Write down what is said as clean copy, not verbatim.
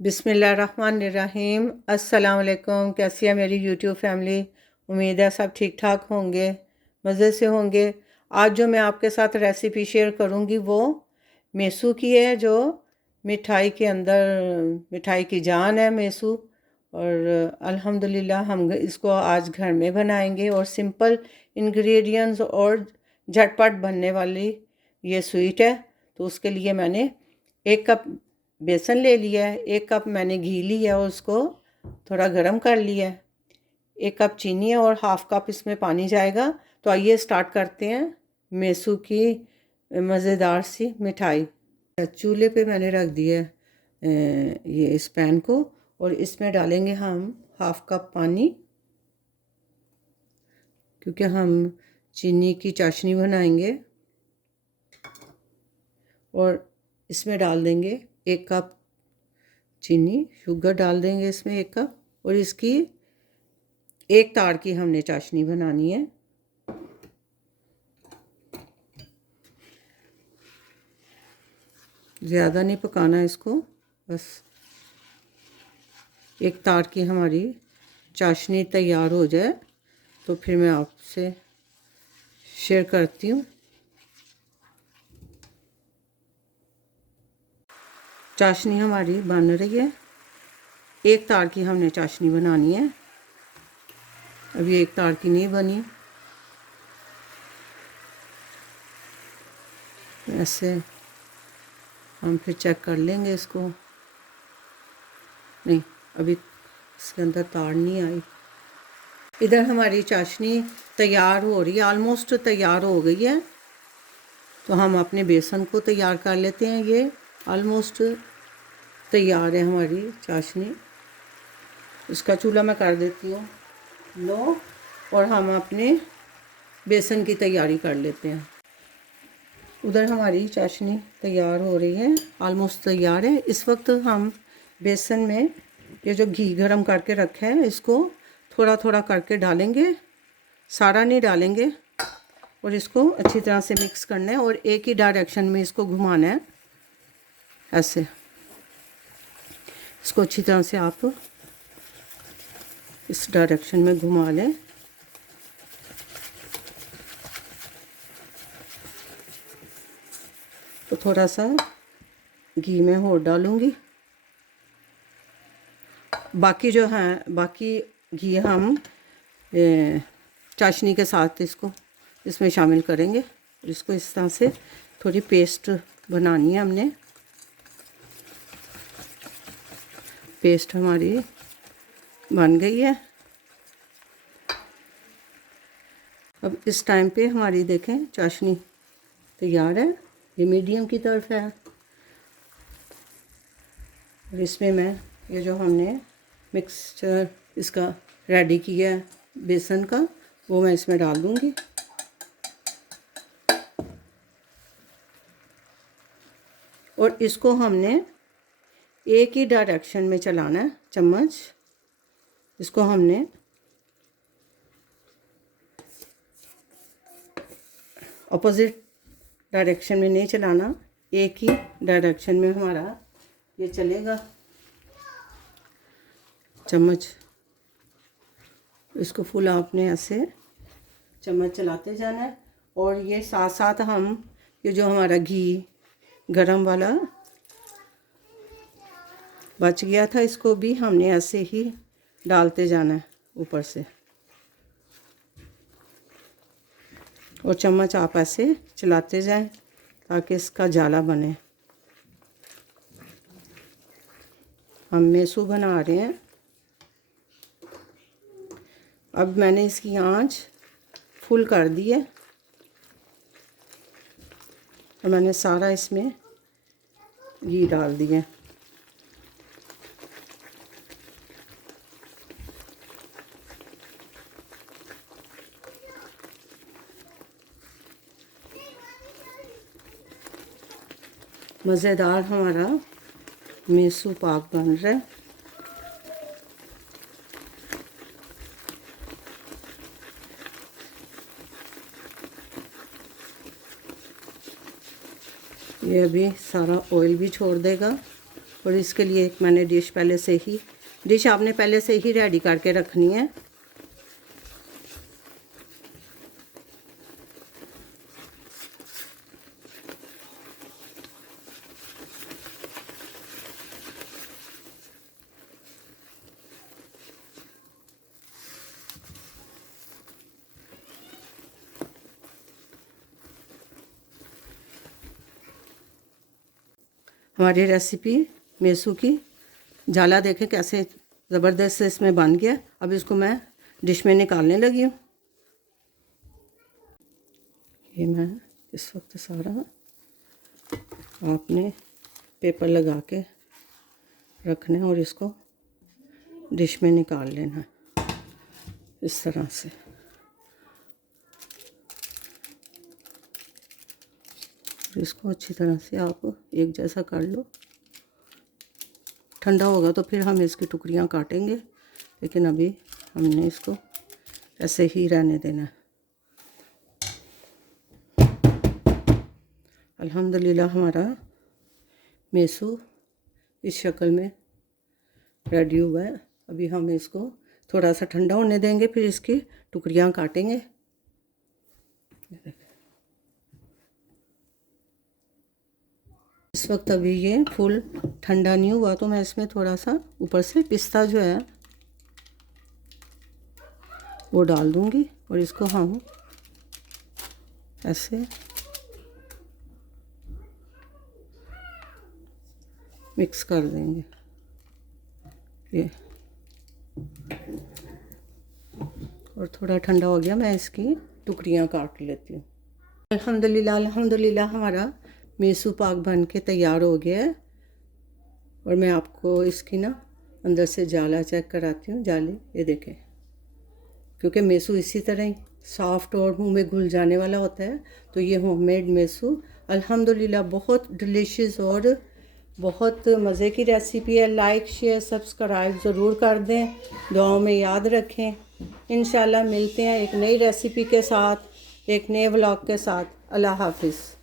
बिस्मिल्लाहिर्रहमानिर्रहीम। अस्सलाम वालेकुम। कैसी है मेरी यूट्यूब फैमिली? उम्मीद है सब ठीक ठाक होंगे, मज़े से होंगे। आज जो मैं आपके साथ रेसिपी शेयर करूंगी वो मेसू की है, जो मिठाई के अंदर मिठाई की जान है मेसू। और अल्हम्दुलिल्लाह हम इसको आज घर में बनाएंगे और सिंपल इंग्रेडिएंट्स और झटपट बनने वाली ये स्वीट है। तो उसके लिए मैंने 1 कप बेसन ले लिया है, 1 कप मैंने घी लिया है, उसको थोड़ा गर्म कर लिया है। 1 कप चीनी है और हाफ कप इसमें पानी जाएगा। तो आइए स्टार्ट करते हैं मेसू की मज़ेदार सी मिठाई। चूल्हे पे मैंने रख दिया है ये इस पैन को, और इसमें डालेंगे हम हाफ कप पानी, क्योंकि हम चीनी की चाशनी बनाएंगे। और इसमें डाल देंगे 1 कप चीनी, शुगर डाल देंगे इसमें 1 कप, और इसकी 1 तार की हमने चाशनी बनानी है। ज़्यादा नहीं पकाना इसको, बस 1 तार की हमारी चाशनी तैयार हो जाए तो फिर मैं आपसे शेयर करती हूँ। चाशनी हमारी बन रही है, 1 तार की हमने चाशनी बनानी है। अभी 1 तार की नहीं बनी, ऐसे हम फिर चेक कर लेंगे इसको। नहीं, अभी इसके अंदर तार नहीं आई। इधर हमारी चाशनी तैयार हो रही है, ऑलमोस्ट तैयार हो गई है। तो हम अपने बेसन को तैयार कर लेते हैं। ये ऑलमोस्ट तैयार है हमारी चाशनी। इसका चूल्हा मैं कर देती हूँ लो, और हम अपने बेसन की तैयारी कर लेते हैं। उधर हमारी चाशनी तैयार हो रही है, ऑलमोस्ट तैयार है। इस वक्त हम बेसन में ये जो घी गरम करके रखा है इसको थोड़ा थोड़ा करके डालेंगे, सारा नहीं डालेंगे। और इसको अच्छी तरह से मिक्स करना है और एक ही डायरेक्शन में इसको घुमाना है। ऐसे इसको अच्छी तरह से आप इस डायरेक्शन में घुमा लें। तो थोड़ा सा घी में और डालूंगी। बाकी जो है, बाकी घी हम चाशनी के साथ इसमें शामिल करेंगे। इसको इस तरह से थोड़ी पेस्ट बनानी है हमने। पेस्ट हमारी बन गई है। अब इस टाइम पे हमारी देखें चाशनी तैयार है, ये मीडियम की तरफ है। और इसमें मैं ये जो हमने मिक्सचर इसका रेडी किया है बेसन का, वो मैं इसमें डाल दूँगी। और इसको हमने एक ही डायरेक्शन में चलाना है, चम्मच इसको हमने अपोजिट डायरेक्शन में नहीं चलाना, एक ही डायरेक्शन में हमारा ये चलेगा चम्मच। इसको फुल आपने ऐसे चम्मच चलाते जाना है। और ये साथ साथ हम ये जो हमारा घी गरम वाला बच गया था, इसको भी हमने ऐसे ही डालते जाना है ऊपर से। और चम्मच आप ऐसे चलाते जाएं ताकि इसका जाला बने। हम मेसू बना रहे हैं। अब मैंने इसकी आंच फुल कर दी है और मैंने सारा इसमें घी डाल दिया। मज़ेदार हमारा मेसू पाक बन रहा है। ये अभी सारा ऑयल भी छोड़ देगा और इसके लिए एक मैंने डिश आपने पहले से ही रेडी करके रखनी है। हमारी रेसिपी मेसू की जाला देखें कैसे ज़बरदस्त से इसमें बन गया। अब इसको मैं डिश में निकालने लगी हूँ। ये मैं इस वक्त सारा आपने पेपर लगा के रखना है और इसको डिश में निकाल लेना है इस तरह से। इसको अच्छी तरह से आप एक जैसा कर लो। ठंडा होगा तो फिर हम इसकी टुकड़ियाँ काटेंगे, लेकिन अभी हमने इसको ऐसे ही रहने देना है। अल्हम्दुलिल्लाह हमारा मेसू इस शक्ल में रेडी हुआ है। अभी हम इसको थोड़ा सा ठंडा होने देंगे, फिर इसकी टुकड़ियाँ काटेंगे। इस वक्त अभी ये फुल ठंडा नहीं हुआ, तो मैं इसमें थोड़ा सा ऊपर से पिस्ता जो है वो डाल दूंगी और इसको हम ऐसे मिक्स कर देंगे। ये और थोड़ा ठंडा हो गया, मैं इसकी टुकड़ियाँ काट लेती हूँ। अल्हम्दुलिल्लाह अल्हम्दुलिल्लाह हमारा मेसू पाक बन के तैयार हो गया है। और मैं आपको इसकी ना अंदर से जाला चेक कराती हूँ। जाली ये देखें, क्योंकि मेसू इसी तरह ही सॉफ्ट और मुंह में घुल जाने वाला होता है। तो ये होममेड मेसू अल्हम्दुलिल्लाह बहुत डिलीशियस और बहुत मज़े की रेसिपी है। लाइक शेयर सब्सक्राइब ज़रूर कर दें, दुआओं में याद रखें। इंशाल्लाह मिलते हैं एक नई रेसिपी के साथ, एक नए व्लॉग के साथ। अल्लाह हाफिज़।